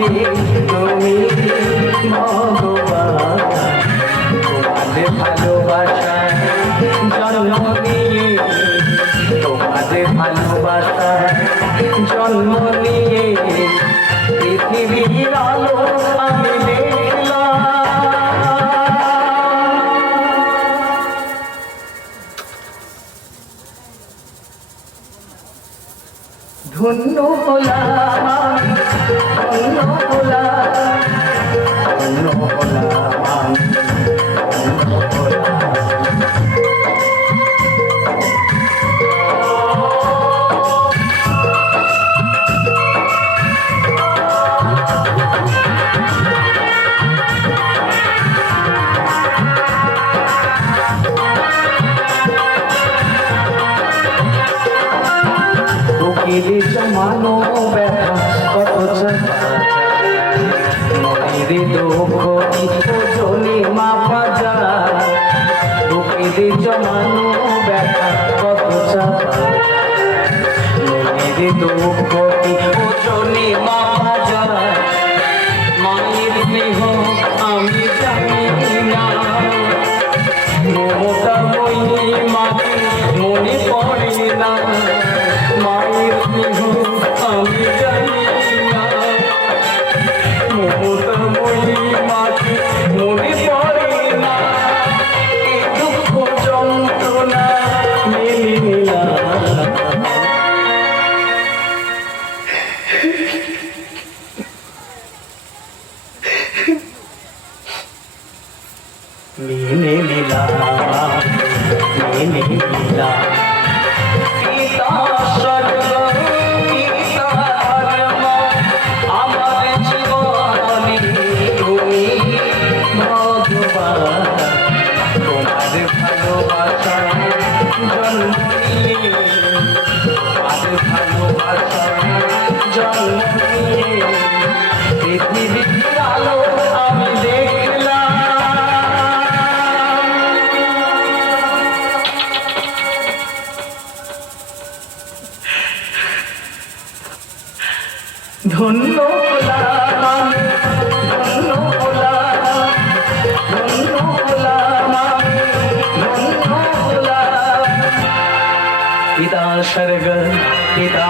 তুমি তোমাদের ভালোবাসায় জন্ম নিয়ে তোমাদের ভালোবাসায় জন্ম নিয়ে পৃথিবীর আলো ধন্য হলাম ধন্য হলাম। বুকেরে জমানো ব্যথা কত মনের দুঃখ ওজনে মাপা যায় বুকেরে জমানো ব্যথা কত মনের দুঃখ ওজনে মাপা मैंने मिला मेरे मिला। হলাম। পিতা সর্গ পিতা